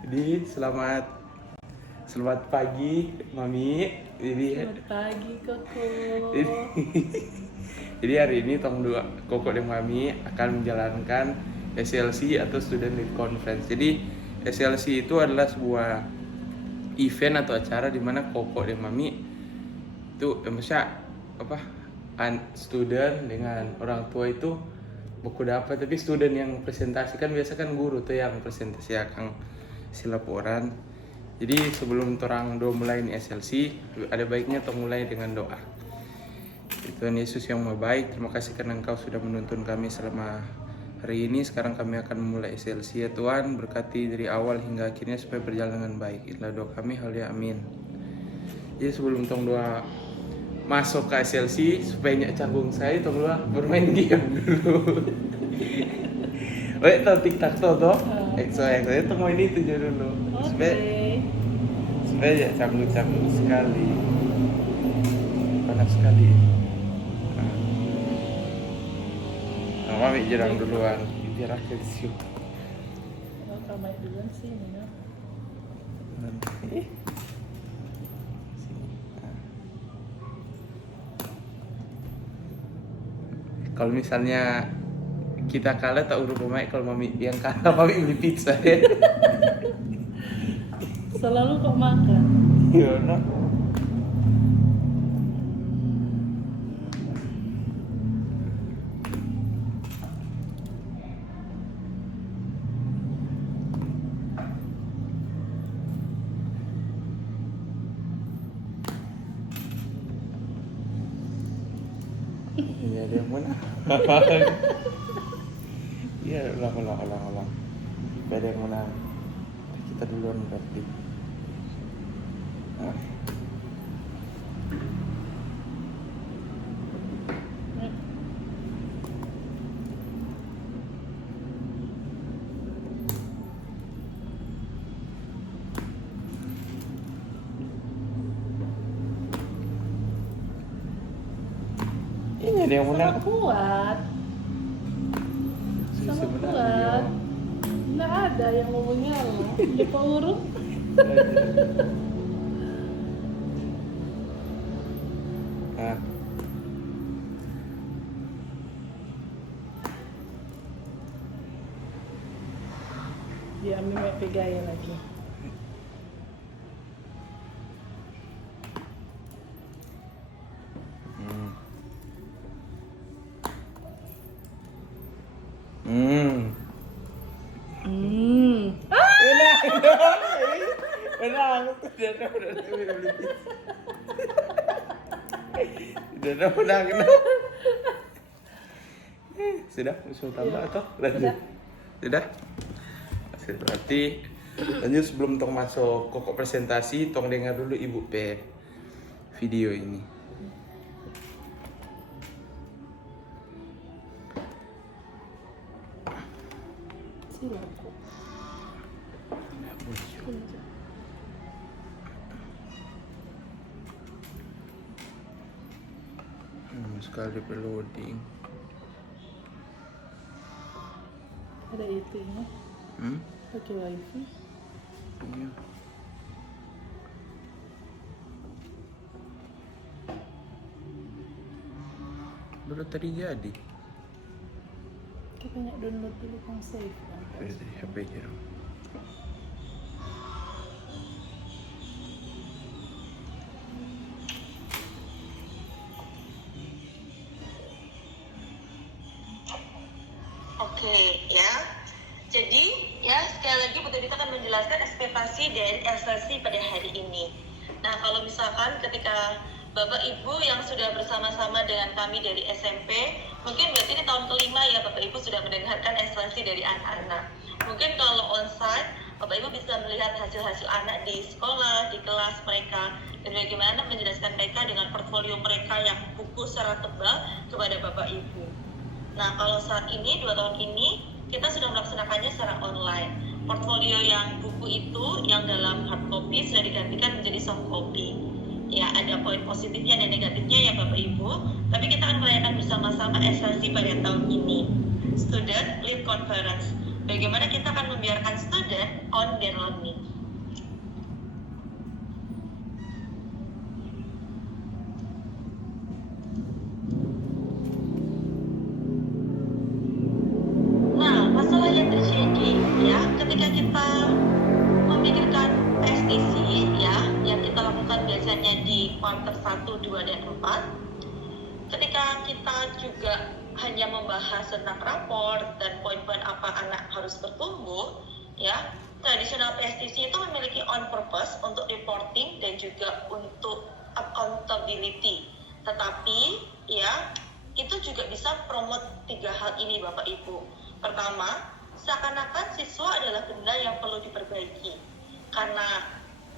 Jadi selamat pagi Mami. Selamat pagi Koko. Jadi hari ini Tong dua Koko dan Mami akan menjalankan SLC atau Student Lead Conference. Jadi SLC itu adalah sebuah event atau acara di mana Koko dan Mami itu maksudnya apa? Student dengan orang tua itu buku dapat, tapi student yang presentasi kan biasa kan guru tuh yang presentasi akan si laporan. Jadi sebelum orang doa mulai ini SLC, ada baiknya kita mulai dengan doa. Tuhan Yesus yang Maha Baik, terima kasih karena Engkau sudah menuntun kami selama hari ini. Sekarang kami akan memulai SLC ya Tuhan, berkati dari awal hingga akhirnya supaya berjalan dengan baik. Itulah doa kami, haleluya, amin. Jadi sebelum tong doa masuk ke SLC, supaya nyak canggung saya, tong doa bermain game dulu. Wait, tau TikTok toh? Exo itu main itu dulu. Supaya ya canggung sekali. Panas sekali. Nah, Mami jarang duluan. Biar aku disiu. Oh, kamar duluan sih, Nina. Kalau misalnya kita kalah tak urut pemain, kalau Mami yang kalah Mami beli pizza ya. Selalu kok makan. Iya, no. Iya dia mana? Iya ulang. Beda yang menang. Kita duluan berarti. Nah. Ini ada yang menang. Sama kuat. Sama kuat. Nggak ada yang mau menyala. Lupa urut. Nah. Dia ambil gaya lagi. Udah menang. Sudah, usul tambah atau lanjut? Sudah. Berarti lanjut sebelum tong masuk Koko presentasi, tong dengar dulu Ibu P video ini. Silakan. Sekali loading. Ada itu ya. Pakai wifi. Iya. Baru tadi jadi. Kita banyak download dulu kan save. Dari HP aja. Oke, ya. Jadi, ya sekali lagi Bu Dita akan menjelaskan ekspektasi dari SLC pada hari ini. Nah, kalau misalkan ketika Bapak Ibu yang sudah bersama-sama dengan kami dari SMP, mungkin berarti ini tahun kelima ya Bapak Ibu sudah mendengarkan SLC dari anak-anak. Mungkin kalau onsite, Bapak Ibu bisa melihat hasil-hasil anak di sekolah, di kelas mereka, dan bagaimana menjelaskan mereka dengan portfolio mereka yang buku secara tebal kepada Bapak Ibu. Nah, kalau saat ini, 2 tahun ini, kita sudah melaksanakannya secara online. Portfolio yang buku itu, yang dalam hard copy, sudah digantikan menjadi soft copy. Ya, ada poin positifnya dan negatifnya ya Bapak Ibu. Tapi kita akan merayakan bersama-sama SLC pada tahun ini. Student Lead Conference. bagaimana kita akan membiarkan student on their learning. Nah, masalah yang terjadi ya ketika kita memikirkan PSTC ya yang kita lakukan biasanya di kuartal 1, 2, dan 4, ketika kita juga hanya membahas tentang raport dan poin-poin apa anak harus bertumbuh ya, tradisional PSTC itu memiliki on purpose untuk reporting dan juga untuk accountability, tetapi ya itu juga bisa promote 3 hal ini Bapak Ibu. Pertama, seakan-akan siswa adalah benda yang perlu diperbaiki karena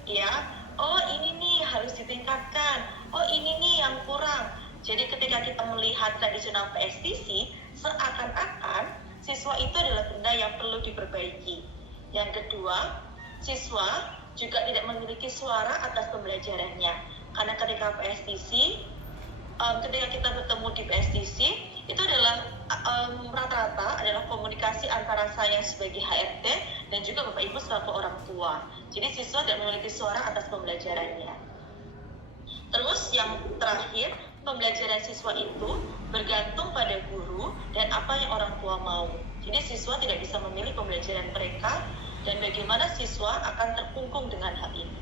ya, oh ini nih harus ditingkatkan, oh ini nih yang kurang. Jadi ketika kita melihat tradisional PSTC, seakan-akan siswa itu adalah benda yang perlu diperbaiki. Yang kedua, siswa juga tidak memiliki suara atas pembelajarannya karena ketika PSTC, ketika kita bertemu di PSTC itu adalah rata-rata adalah komunikasi antara saya sebagai HRD dan juga Bapak Ibu selaku orang tua. Jadi siswa tidak memiliki suara atas pembelajarannya. Terus yang terakhir, pembelajaran siswa itu bergantung pada guru dan apa yang orang tua mau. Jadi siswa tidak bisa memilih pembelajaran mereka dan bagaimana siswa akan terkungkung dengan hal ini.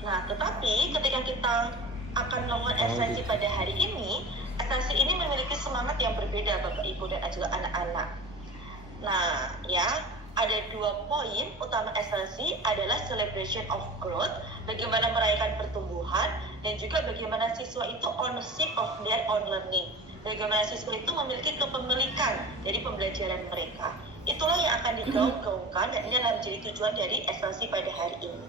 Nah, tetapi ketika kita akan melakukan esensi pada hari ini, esensi ini memiliki semangat yang berbeda Bapak Ibu dan juga anak-anak. Nah, ya, ada 2 poin utama esensi adalah celebration of growth, bagaimana merayakan pertumbuhan, dan juga bagaimana siswa itu ownership of their own learning. Bagaimana siswa itu memiliki kepemilikan dari pembelajaran mereka. Itulah yang akan digaung-gaungkan dan ini adalah menjadi tujuan dari esensi pada hari ini.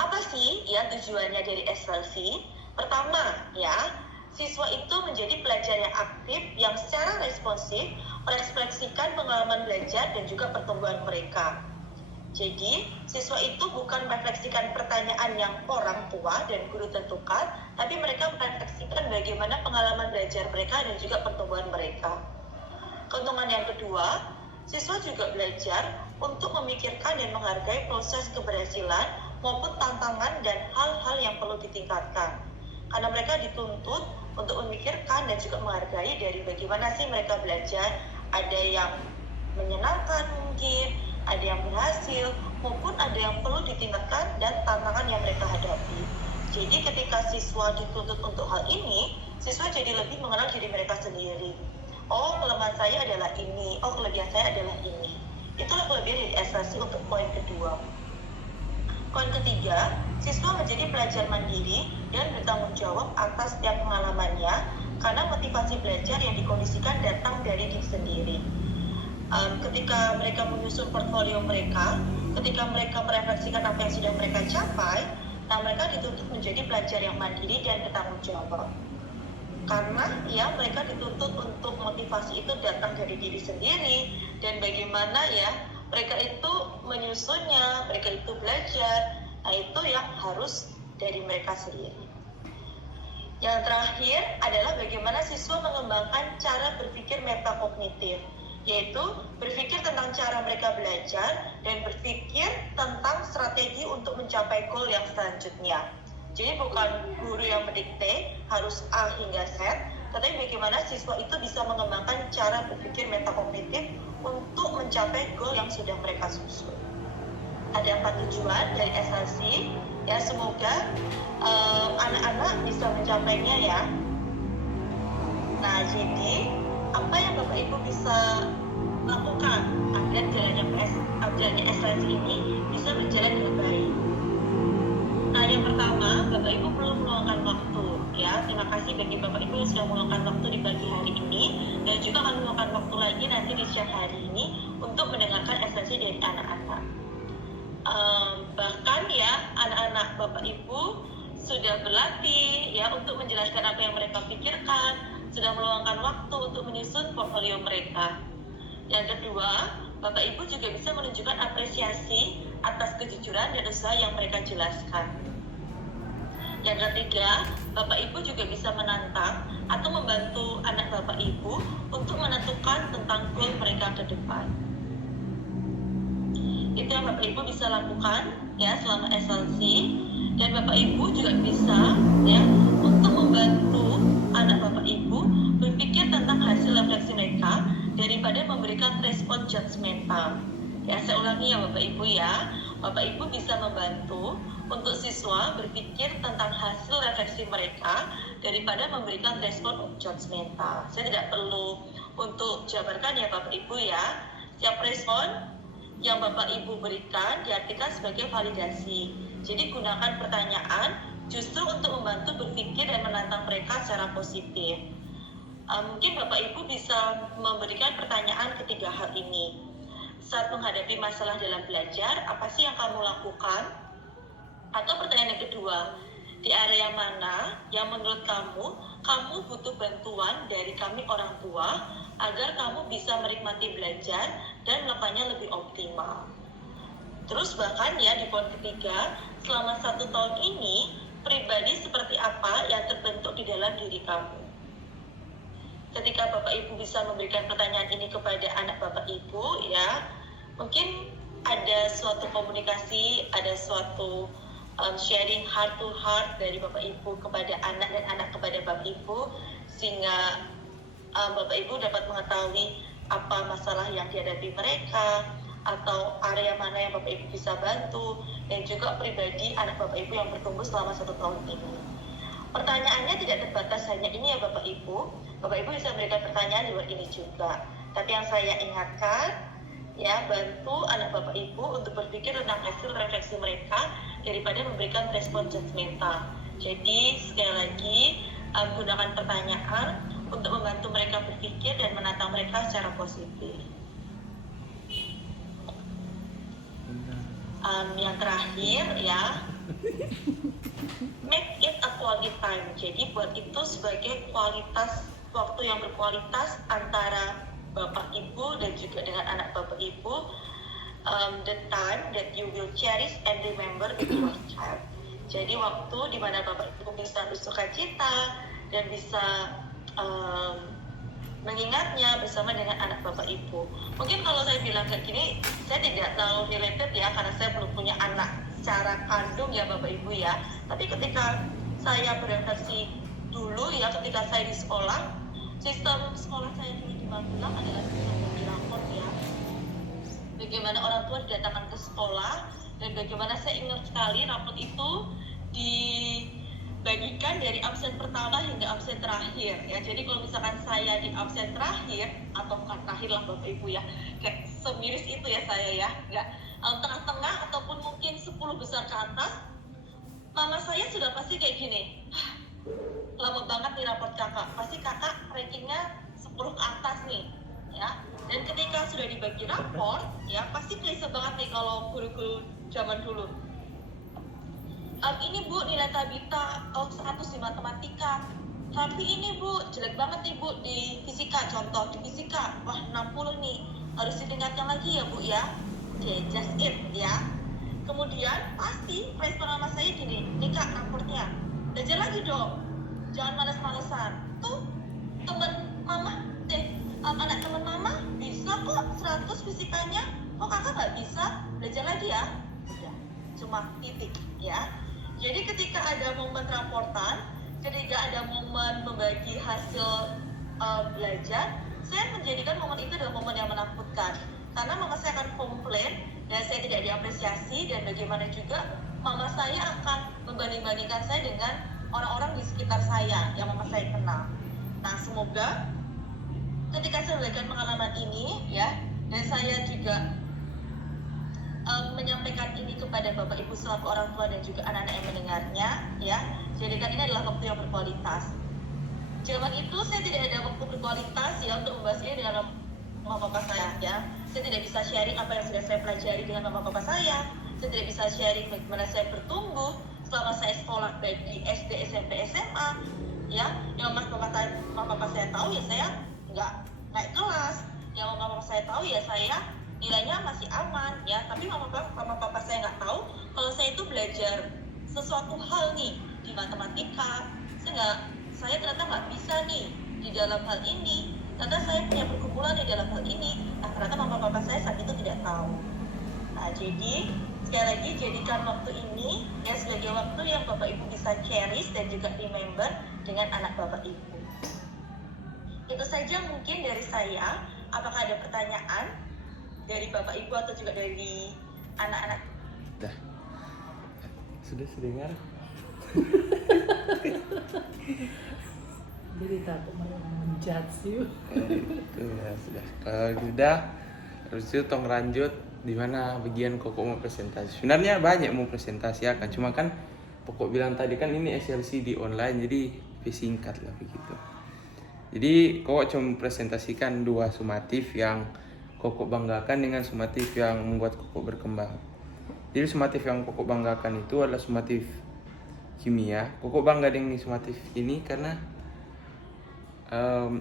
Apa sih ya tujuannya dari esensi? Pertama ya, siswa itu menjadi pelajar yang aktif yang secara responsif merefleksikan pengalaman belajar dan juga pertumbuhan mereka. Jadi, siswa itu bukan merefleksikan pertanyaan yang orang tua dan guru tentukan, tapi mereka merefleksikan bagaimana pengalaman belajar mereka dan juga pertumbuhan mereka. Keuntungan yang kedua, siswa juga belajar untuk memikirkan dan menghargai proses keberhasilan maupun tantangan dan hal-hal yang perlu ditingkatkan. Karena mereka dituntut untuk memikirkan dan juga menghargai dari bagaimana sih mereka belajar, ada yang menyenangkan mungkin, ada yang berhasil, maupun ada yang perlu ditingkatkan dan tantangan yang mereka hadapi. Jadi ketika siswa dituntut untuk hal ini, siswa jadi lebih mengenal diri mereka sendiri. Oh, kelemahan saya adalah ini, oh kelebihan saya adalah ini. Itulah kelebihan dari esensi untuk poin kedua. Poin ketiga, siswa menjadi pelajar mandiri dan bertanggung jawab atas setiap pengalamannya karena motivasi belajar yang dikondisikan datang dari diri sendiri. Ketika mereka menyusun portfolio mereka, ketika mereka merefleksikan apa yang sudah mereka capai, nah mereka dituntut menjadi pelajar yang mandiri dan bertanggung jawab. Karena ya mereka dituntut untuk motivasi itu datang dari diri sendiri dan bagaimana ya mereka itu menyusunnya, mereka itu belajar, nah itu yang harus dari mereka sendiri. Yang terakhir adalah bagaimana siswa mengembangkan cara berpikir metakognitif, yaitu berpikir tentang cara mereka belajar dan berpikir tentang strategi untuk mencapai goal yang selanjutnya. Jadi bukan guru yang mendikte harus A hingga Z, tetapi bagaimana siswa itu bisa mengembangkan cara berpikir metakognitif untuk mencapai goal yang sudah mereka susun. Ada 4 tujuan dari esensi, ya semoga anak-anak bisa mencapainya ya. Nah jadi apa yang Bapak Ibu bisa lakukan agar jalannya esensi ini bisa berjalan dengan baik. Nah yang pertama, Bapak Ibu perlu meluangkan waktu ya. Terima kasih bagi Bapak Ibu yang sudah meluangkan waktu di pagi hari ini dan juga akan meluangkan waktu lagi nanti di siang hari ini untuk mendengarkan esensi dari anak-anak. Bahkan ya anak-anak Bapak Ibu sudah berlatih ya untuk menjelaskan apa yang mereka pikirkan, sudah meluangkan waktu untuk menyusun portfolio mereka. Yang kedua, Bapak Ibu juga bisa menunjukkan apresiasi atas kejujuran dan usaha yang mereka jelaskan. Yang ketiga, Bapak Ibu juga bisa menantang atau membantu anak Bapak Ibu untuk menentukan tentang goal mereka ke depan. Itu yang Bapak Ibu bisa lakukan ya selama SLC, dan Bapak Ibu juga bisa ya untuk membantu anak Bapak Ibu berpikir tentang hasil refleksi mereka daripada memberikan respon judgmental. Ya, saya ulangi ya Bapak Ibu ya. Bapak Ibu bisa membantu untuk siswa berpikir tentang hasil refleksi mereka daripada memberikan respon judgmental. Saya tidak perlu untuk jabarkan ya Bapak Ibu ya. Setiap respon yang Bapak Ibu berikan diartikan sebagai validasi. Jadi gunakan pertanyaan justru untuk membantu berpikir dan menantang mereka secara positif. Mungkin Bapak Ibu bisa memberikan pertanyaan ketiga hal ini. Saat menghadapi masalah dalam belajar, apa sih yang kamu lakukan? Atau pertanyaan yang kedua, di area mana yang menurut kamu butuh bantuan dari kami orang tua agar kamu bisa menikmati belajar dan melakukannya lebih optimal. Terus bahkan ya di poin ketiga, selama 1 tahun ini, pribadi seperti apa yang terbentuk di dalam diri kamu? Ketika Bapak Ibu bisa memberikan pertanyaan ini kepada anak Bapak Ibu ya, mungkin ada suatu komunikasi, ada suatu sharing heart to heart dari Bapak Ibu kepada anak dan anak kepada Bapak Ibu, sehingga Bapak Ibu dapat mengetahui apa masalah yang dihadapi mereka atau area mana yang Bapak Ibu bisa bantu, dan juga pribadi anak Bapak Ibu yang bertumbuh selama 1 tahun ini. Pertanyaannya tidak terbatas hanya ini ya Bapak Ibu. Bapak Ibu bisa memberikan pertanyaan di luar ini juga. Tapi yang saya ingatkan ya, bantu anak Bapak Ibu untuk berpikir tentang hasil refleksi mereka daripada memberikan respon judgmental. Jadi sekali lagi gunakan pertanyaan untuk membantu mereka berpikir dan menantang mereka secara positif. Yang terakhir ya, make it a quality time. Jadi buat itu sebagai kualitas waktu yang berkualitas antara Bapak Ibu dan juga dengan anak Bapak Ibu, the time that you will cherish and remember with your child. Jadi waktu di mana Bapak Ibu bisa bersuka cita dan bisa mengingatnya bersama dengan anak Bapak Ibu. Mungkin kalau saya bilang kayak gini, saya tidak terlalu related ya, karena saya belum punya anak secara kandung ya Bapak Ibu ya. Tapi ketika saya berefleksi dulu ya, ketika saya di sekolah, sistem sekolah saya dulu di Magelang adalah sistem rapor ya. Bagaimana orang tua didatangkan ke sekolah, dan bagaimana saya ingat sekali rapot itu dibagikan dari absen pertama hingga absen terakhir ya. Jadi kalau misalkan saya di absen terakhir, atau bukan terakhir lah Bapak Ibu ya, kayak semiris itu ya saya ya, nggak tengah-tengah ataupun mungkin 10 besar ke atas, mama saya sudah pasti kayak gini, lama banget nih raport kakak, pasti kakak rankingnya 10 ke atas nih ya. Dan ketika sudah dibagi raport ya, pasti klise banget nih kalau guru-guru zaman dulu. Ini Bu nilai Tabita 100 di matematika, tapi ini Bu jelek banget nih Bu di fisika, contoh di fisika wah 60 nih, harus ditingkatkan lagi ya Bu ya. Oke, just it ya. Kemudian pasti respon mama saya gini, nih Kak raportnya, belajar lagi dong, jangan males-malesan. Tuh temen mama anak temen mama bisa kok 100 fisikanya, kok kakak nggak bisa, belajar lagi ya. Udah, cuma titik ya. Jadi ketika ada momen raportan, ketika ada momen membagi hasil belajar, saya menjadikan momen itu adalah momen yang menakutkan, karena mama saya akan komplain dan saya tidak diapresiasi, dan bagaimana juga mama saya akan membanding-bandingkan saya dengan orang-orang di sekitar saya yang mama saya kenal. Nah, semoga ketika saya memberikan pengalaman ini ya, dan saya juga menyampaikan ini kepada Bapak Ibu selaku orang tua dan juga anak-anak yang mendengarnya ya, jadikan ini adalah waktu yang berkualitas. Zaman itu saya tidak ada waktu berkualitas ya untuk membahas ini dengan mama papa saya ya. Saya tidak bisa sharing apa yang sudah saya pelajari dengan mama papa saya. Saya tidak bisa sharing bagaimana saya bertumbuh selama saya sekolah baik di SD, SMP, SMA ya. Yang mama papa saya tahu ya saya nggak naik kelas. Yang mama papa saya tahu ya saya nilainya masih aman ya. Tapi mama papa saya nggak tahu kalau saya itu belajar sesuatu hal nih di matematika, sehingga saya ternyata nggak bisa nih di dalam hal ini, ternyata saya punya perkumpulan di dalam hal ini. Nah, ternyata mama papa saya saat itu tidak tahu. Nah, jadi sekali lagi jadikan waktu ini ya sebagai waktu yang bapak ibu bisa cherish dan juga remember dengan anak bapak ibu. Itu saja mungkin dari saya. Apakah ada pertanyaan dari bapak ibu atau juga dari anak-anak? Dah. Sudah dengar? Jadi takut menjudge you. Itu ya sudah. Kalau sudah, terus itu tong lanjut di mana bagian Koko mau presentasi. Sebenarnya banyak mau presentasi akan, cuma kan Koko bilang tadi kan ini SLC di online, jadi singkat lah begitu. Jadi Koko cuma presentasikan 2 sumatif yang Koko banggakan dengan sumatif yang membuat Koko berkembang. Jadi sumatif yang Koko banggakan itu adalah sumatif kimia. Koko bangga dengan sumatif ini karena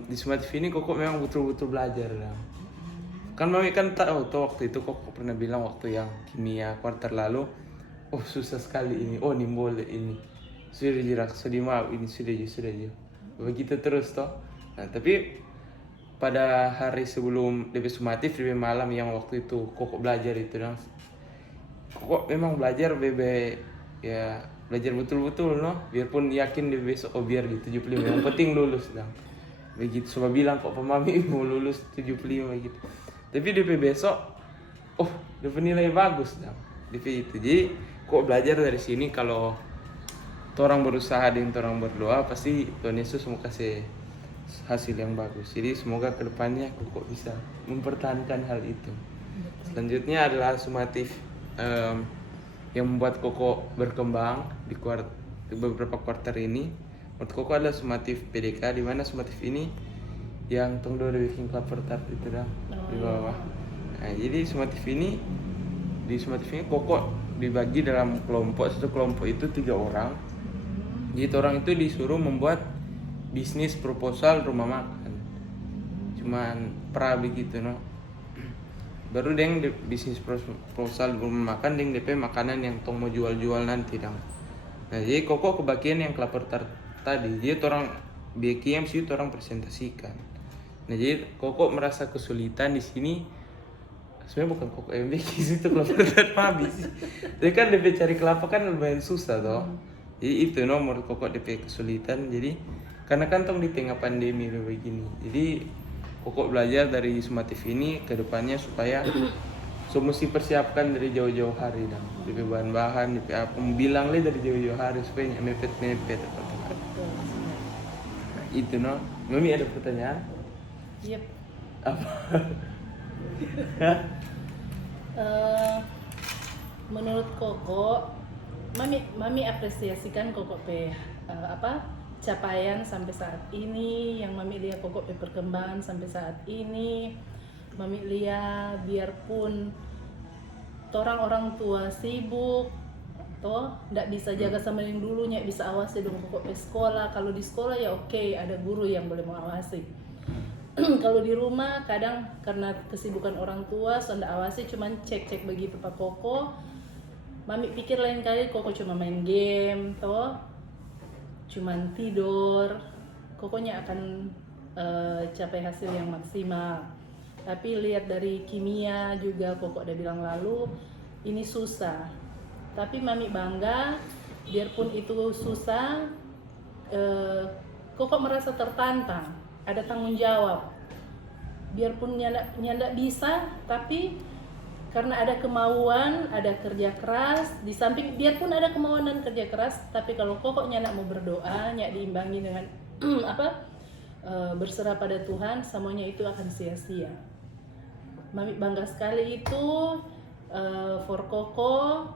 di sumatif ini Koko memang betul-betul belajar. Kan Mami kan tahu tuh waktu itu Koko pernah bilang waktu yang kimia kuarter lalu, oh susah sekali ini, oh nimbol ini, sudah jirak, sudah mau ini sudah begitu terus toh. Nah tapi pada hari sebelum DP sumatif DP malam yang waktu itu Koko belajar itu dong, Koko memang belajar bebe ya belajar betul-betul no, biarpun yakin di besok oh biar di 75 yang penting lulus dong. Begitu coba bilang kok pemami mau lulus 75 gitu. Tapi DP besok oh DP nilai bagus dong. DP itu. Jadi kok belajar dari sini kalau orang berusaha dan orang berdoa pasti Tuhan Yesus mau kasih hasil yang bagus. Jadi semoga kedepannya kok bisa mempertahankan hal itu. Selanjutnya adalah sumatif yang membuat Koko berkembang di beberapa kuarter ini. Menurut Koko adalah sumatif PDK, di mana sumatif ini yang tunggu dari bikin cover tart itu dah di bawah. Nah, jadi sumatif ini Koko dibagi dalam kelompok. Satu kelompok itu 3 orang. Jadi orang itu disuruh membuat bisnis proposal rumah makan. Cuman begitu no. Baru deng bisnis proposal rumah makan deng DP makanan yang tong mau jual-jual nanti dong. Nah jadi Koko kebagian yang kelapa tart tadi. Jadi orang BKM sih orang presentasikan. Nah jadi Koko merasa kesulitan di sini. Sebenarnya bukan Koko MBK sih itu kelapa tart habis. Jadi kan DP cari kelapa kan lumayan susah toh. Jadi itu nomor Koko DP kesulitan. Jadi karena kan tong di tengah pandemi begini. Jadi Koko belajar dari sumatif ini ke depannya supaya mesti persiapkan dari jauh-jauh hari dan DP bahan-bahan, DP apa bilang dari jauh-jauh hari supaya mepet-mepet tepat-tepat. Nah, itu no. Mami ada pertanyaan? Yep. Apa? Menurut Koko, Mami apresiasikan Koko capaian sampai saat ini, yang Mami lihat Koko perkembangan sampai saat ini. Mami lihat biarpun orang tua sibuk toh ndak bisa jaga sama yang dulunya, bisa awasi dong Koko sekolah. Kalau di sekolah ya oke, ada guru yang boleh mengawasi. Kalau di rumah kadang karena kesibukan orang tua ndak awasi, cuman cek begitu Pak Koko. Mami pikir lain kali Koko cuma main game toh, cuman tidur, Kokonya akan capai hasil yang maksimal. Tapi lihat dari kimia juga Koko udah bilang lalu ini susah. Tapi Mami bangga, biarpun itu susah, Koko merasa tertantang, ada tanggung jawab. Biarpun nyanda bisa, tapi karena ada kemauan, ada kerja keras, di samping biarpun ada kemauan dan kerja keras, tapi kalau Koko nyanda mau berdoa, nyanda diimbangi dengan berserah pada Tuhan, semuanya itu akan sia-sia. Mami bangga sekali itu for Koko.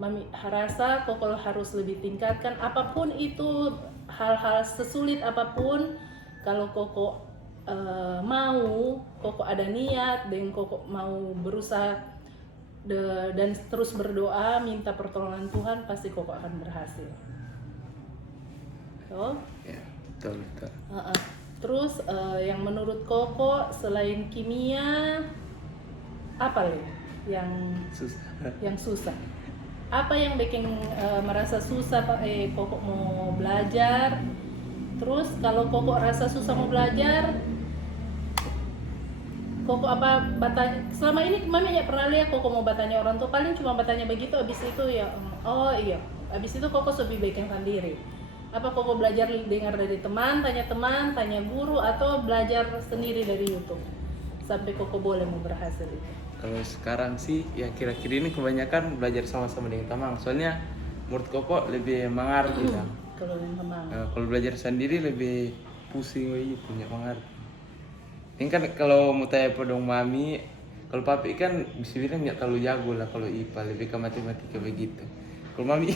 Mami rasa Koko harus lebih tingkatkan apapun itu, hal-hal sesulit apapun. Kalau Koko mau, Koko ada niat dan Koko mau berusaha dan terus berdoa minta pertolongan Tuhan, pasti Koko akan berhasil. So, Ya, betul. terus yang menurut Koko selain kimia apa yang Susah. yang susah? apa yang bikin merasa susah Koko mau belajar. Terus kalau Koko rasa susah mau belajar, Koko apa bertanya, selama ini Mami ya pernah lihat Koko mau bertanya orang tua, paling cuma bertanya begitu, habis itu ya oh iya, habis itu Koko lebih baikkan sendiri. Apa Koko belajar dengar dari teman, tanya guru, atau belajar sendiri dari YouTube sampai Koko boleh mau berhasil itu? Kalau sekarang sih ya kira-kira ini kebanyakan belajar sama-sama dengan teman. Soalnya menurut Koko lebih mengerti kan. Kalau yang teman. Kalau belajar sendiri lebih pusing gitu, punya mengerti. Ini kan kalau mau tanya podong Mami, kalau Papi kan bisa bilang nggak terlalu jago lah kalau IPA, lebih ke matematika begitu. Kalau Mami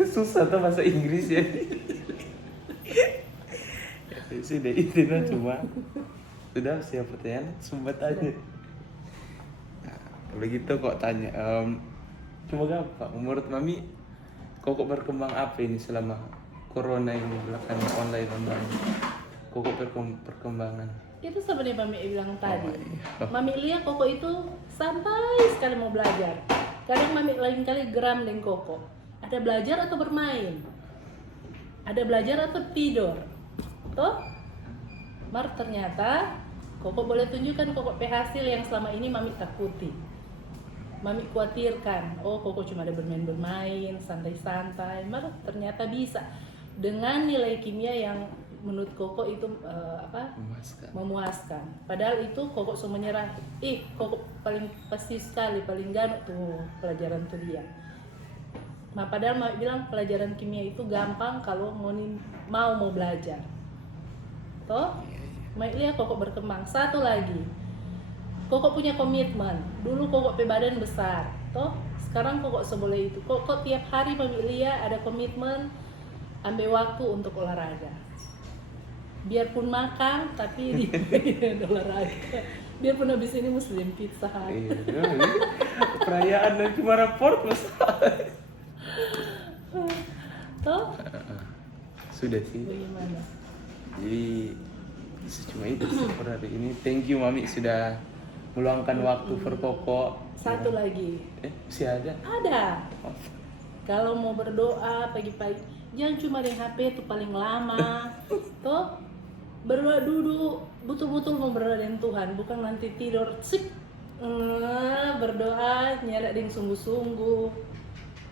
susah tuh bahasa Inggris ya. Ya sudah itu nah, cuma sudah siapa pertanyaan sumbat aja. Nah, kalau gitu kok tanya, cuma gampang. Menurut Mami, kok berkembang apa ini selama corona ini belakangan online? Kok perkembangan? Itu seperti Mami bilang tadi. iya. Mami lihat Koko itu santai sekali mau belajar. Kadang Mami lain kali geram dengan Koko. Ada belajar atau bermain? Ada belajar atau tidur? Toh? Mar ternyata Koko boleh tunjukkan Koko hasil yang selama ini Mami takuti. Mami khawatirkan, oh Koko cuma ada bermain-bermain, santai-santai. Mar ternyata bisa dengan nilai kimia yang menurut Koko itu memuaskan. Padahal itu Koko semua menyerah. Koko paling pasti sekali, paling ganut tuh pelajaran tuh dia. Nah padahal Mami bilang pelajaran kimia itu gampang kalau mau belajar. Toh, Mami lihat Koko berkembang. Satu lagi, Koko punya komitmen. Dulu Koko badan besar. Toh, sekarang Koko seboleh itu. Koko tiap hari Mami lihat ada komitmen, ambil waktu untuk olahraga. Biarpun makan tapi dia olahraga. Biarpun habis ini muslim pizza Hut. Iya, perayaan dan cuma raport Toh? Sudah sih. Bagaimana? Jadi cuma itu sih per hari ini. Thank you Mami sudah meluangkan waktu for Koko. Satu lagi. Masih ada? Ada. Oh. Kalau mau berdoa pagi-pagi, jangan cuma di HP itu paling lama. Toh? Berdoa dulu, betul-betul mau berdoa dengan Tuhan, bukan nanti tidur sik. Berdoa nyala dengan sungguh-sungguh.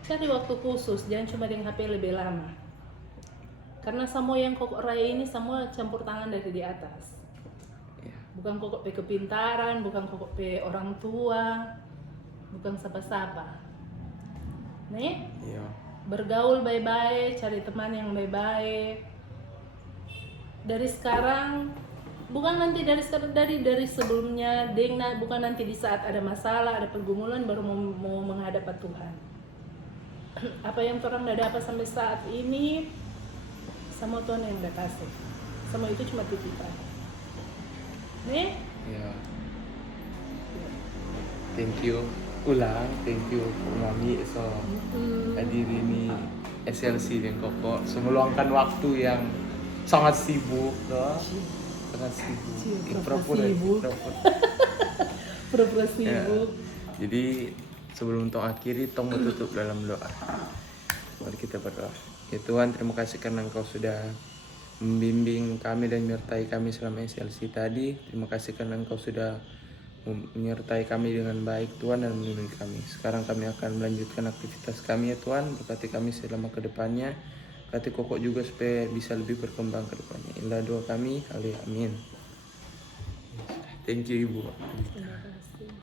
Cari waktu khusus, jangan cuma dengan HP lebih lama. Karena semua yang Koko raih ini semua campur tangan dari di atas. Bukan Koko pe kepintaran, bukan Koko pe orang tua, bukan siapa-siapa. Nih, bergaul baik-baik, cari teman yang baik-baik. Dari sekarang, bukan nanti dari sebelumnya, bukan nanti di saat ada masalah, ada pergumulan baru mau menghadap Tuhan. Apa yang orang udah dapat sampai saat ini, sama Tuhan yang udah kasih. Semua itu cuma titipan. Nih? Ya. Thank you. Thank you Mami so hadir ini SLC dan Koko. So meluangkan waktu yang sangat sibuk, sangat sibuk. Pura-pura sibuk. Ya. Jadi sebelum tong akhiri, tong tutup dalam doa. Mari kita berdoa. Ya Tuhan, terima kasih karena Engkau sudah membimbing kami dan menyertai kami selama SLC tadi. Terima kasih karena Engkau sudah menyertai kami dengan baik Tuhan dan melindungi kami. Sekarang kami akan melanjutkan aktivitas kami ya Tuhan. Berkati kami selama ke depannya. Berkati Koko juga supaya bisa lebih berkembang ke depannya. Inilah doa kami. Amin. Thank you Ibu.